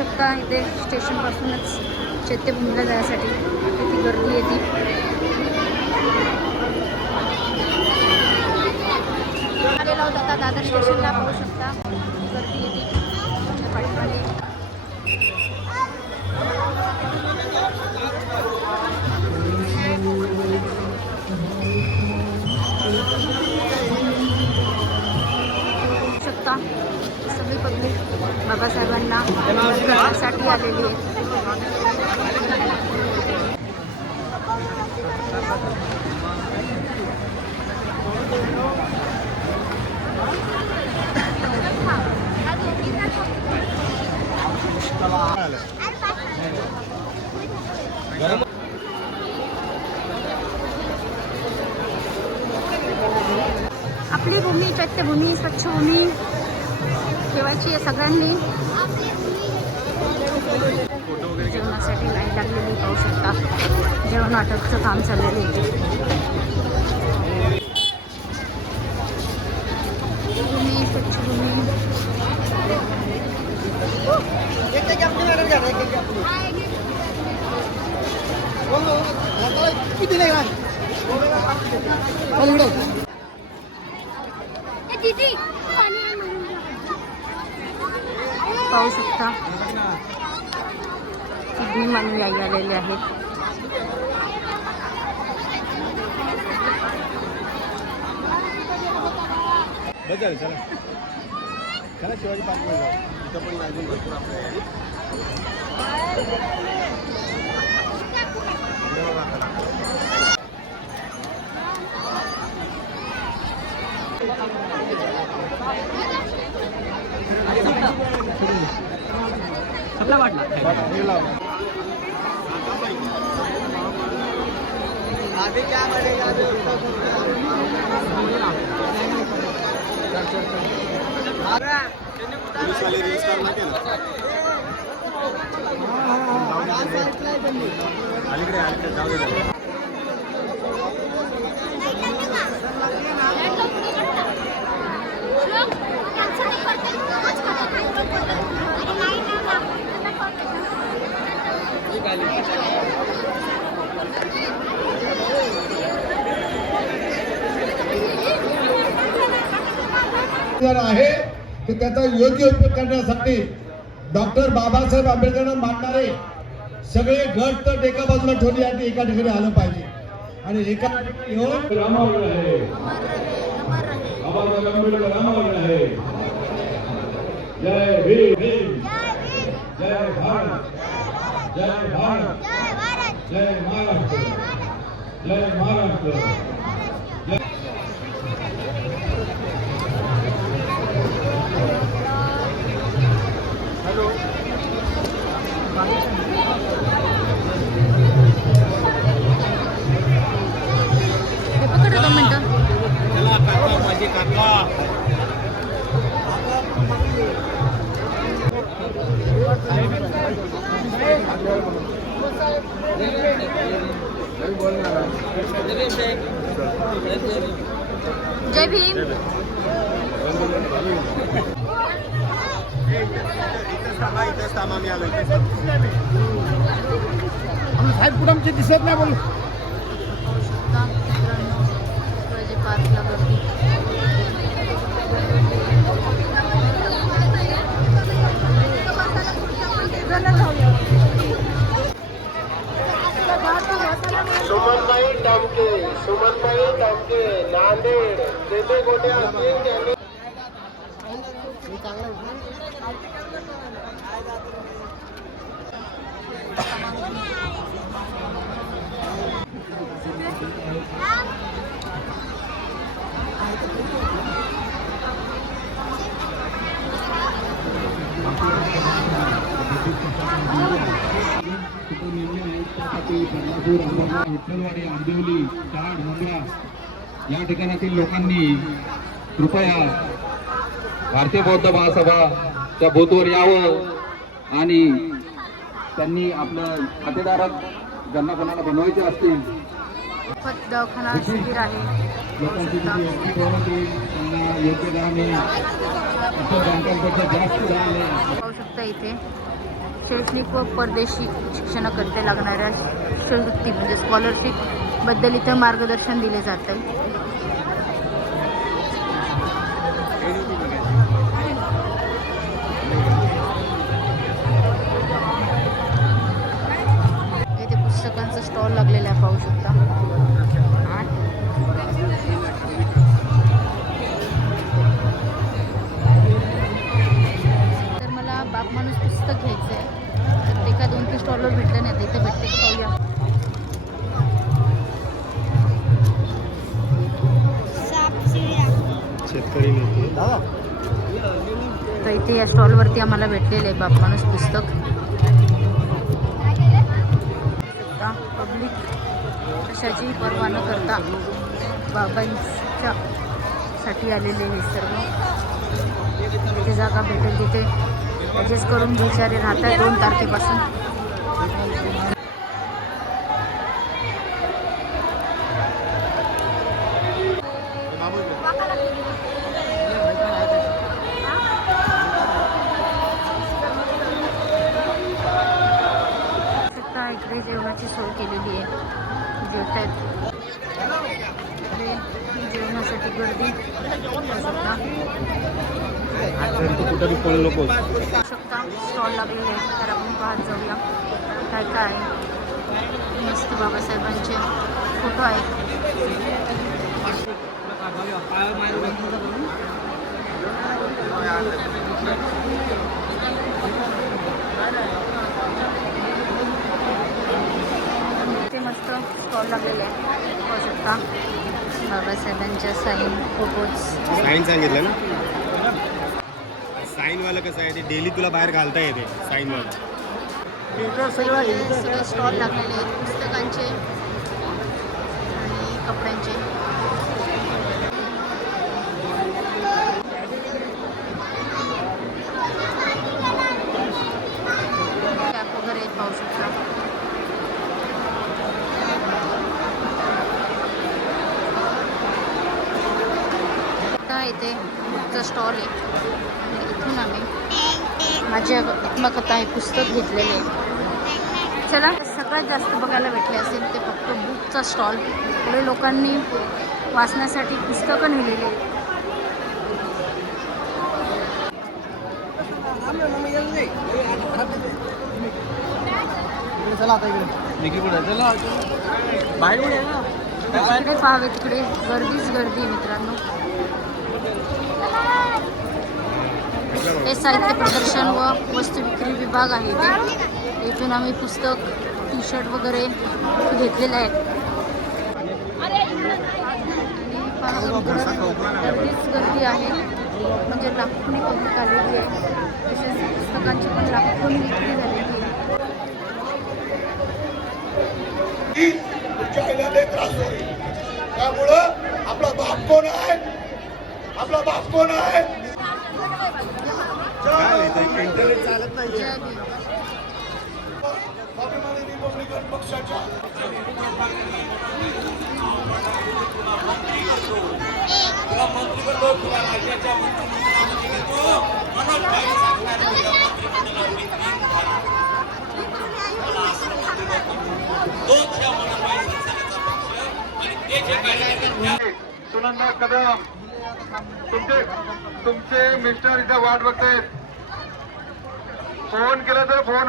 शकता इथे स्टेशनपासूनच चैत्यभूमीला जाण्यासाठी किती गर्दी येते. आलेला होता आता दादर स्टेशनला पाहू शकता गर्दी येते पाठीमागे. शकता सगळी पब्लिक बाबासाहेबांना करण्यासाठी आलेली आहे. आपली भूमी चैत्यभूमी स्वच्छभूमी ठेवायची आहे सगळ्यांनी. जेवणासाठी लाईन लागलेली पाहू शकता. जेवण वाटपचं काम चाललेलं आहे. भूमी स्वच्छभूमी पाहू शकता. किती मानवी आलेले आहेत. चला शिवाजी पार्कमध्ये जाऊ. इथं पण अजून भरपूर आपल्या आपला वाटला आगे क्या बढ़ेगा पुलिस वाले रेस करना के ना अलीकडे जाऊ दे. आहे तर त्याचा योग्य उपयोग करण्यासाठी डॉक्टर बाबासाहेब आंबेडकरांना मानणारे सगळे गट तर एका बाजूला ठेवले आणि एका ठिकाणी आलं पाहिजे आणि एका ठिकाणी येऊन रामावर आहे. बाबासाहेब आंबेडकर रामावर आहे. जय भीम, जय भारत, जय भारत, जय महाराष्ट्र, जय महाराष्ट्र. जय भीम. इथेच थांबा मी आलो. साहेब कुठं आमचे दिसत नाही बोलू. पार्कला गर्दी. सुमनबाई टामके नांदेड जेथे गोटे असतील त्यांनी विठ्ठलवाडी आंबिवली कराड मुंब्रा या ठिकाणातील लोकांनी कृपया भारतीय बौद्ध महासभाच्या बूथवर यावं आणि त्यांनी आपलं खातेदारक ज्यांना कोणाला बनवायचे असतील दवाखाना शिबिर आहे. लोकांची त्यांना योग्य दराने इतर बँकांपेक्षा जास्त झालेले आहे. पाहू शकता इथे शैक्षणिक व परदेशी शिक्षणाकरिता लागणाऱ्या शिष्यवृत्ती म्हणजे स्कॉलरशिप बद्दल इथं मार्गदर्शन दिले जाते. इथे पुस्तकांचा स्टॉल लागलेला आहे पाहू शकता. तर मला बाप माणूस पुस्तक घ्यायचं आहे, तर ते का 2-3 स्टॉलवर भेटलं नाही, इथे भेटते का पाहूया. शेतकरी नेते तर इथे या स्टॉलवरती आम्हाला भेटलेलं आहे बाप माणूस पुस्तक. पब्लिक कशाची पर्वा न करता बाबांच्या साठी आलेले हे सर्व. जिथे जागा भेटेल तिथे ॲडजस्ट करून बिचारे राहत आहे 2 तारखेपासून. इकडे जेवणाची सोय केलेली आहे. जेवत आहेत जेवणासाठी गर्दी पळू नको. शकता. स्टॉल लागलेले आहे तर आपण पाहत जाऊया काय काय आहे. मस्त बाबासाहेबांचे फोटो आहेत. ते मस्त स्टॉल लागलेले आहे पाहू शकता. बाबासाहेबांच्या साईन फोटोज. साईन सांगितलं ना, साईनवालं कसं आहे ते डेली तुला बाहेर घालता येते. साईनवालं सगळे स्टॉल लागलेले आहेत पुस्तकांचे आणि कपड्यांचे. कॅप वगैरे पाहू शकता. इथे बुकचा स्टॉल आहे. इथून आम्ही माझी आत्मकथा हे पुस्तक घेतलेले आहे. चला, सगळ्यात जास्त बघायला भेटले असेल ते फक्त बुकचा स्टॉल. पुढे लोकांनी वाचण्यासाठी पुस्तकं नेलेली आहेत. तिकडे पाहावे तिकडे गर्दीच गर्दी आहे मित्रांनो. हे साहित्य प्रदर्शन व वस्तू विक्री विभाग आहे ते. इथून आम्ही पुस्तक टी शर्ट वगैरे घेतलेले आहेत. गर्दीच गर्दी आहे म्हणजे लाखोनी पब्लिक आलेली आहे. तसेच पुस्तकांची पण लाखोनी विक्री झालेली आहे. त्यामुळं आपला बाप कोण आहे, आपला बाप कोण आहे. इंटरनेट चालत नाही. जय भीम. स्वाभिमानी रिपब्लिकन पक्षाच्या सुनंदा कदम तुमचे मिस्टर इथे वाट बघतायत. फोन केला तर फोन.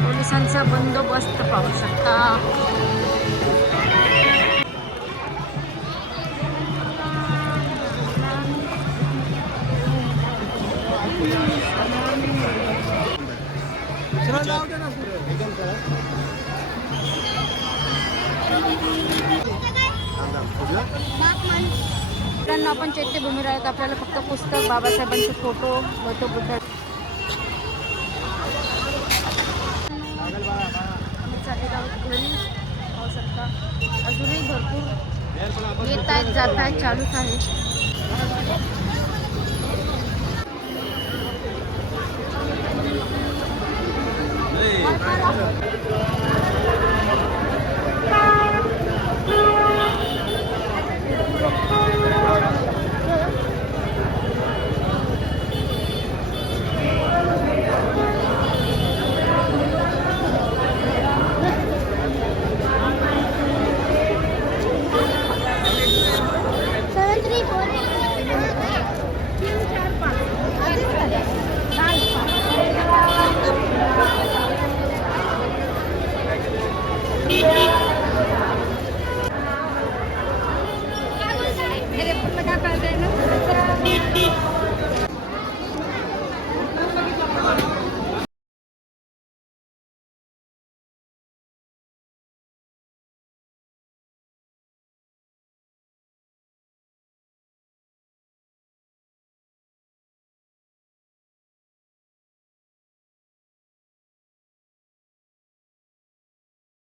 पोलिसांचा बंदोबस्त पाहू शकता. मित्रांनो, आपण चैत्यभूमी राहत आपल्याला फक्त पुस्तक, बाबासाहेबांचे फोटो, गौतम बुद्ध आम्ही चाललेलो आहोत घरी. पाहू शकता अजूनही भरपूर येत आहेत जात आहेत चालूच आहे.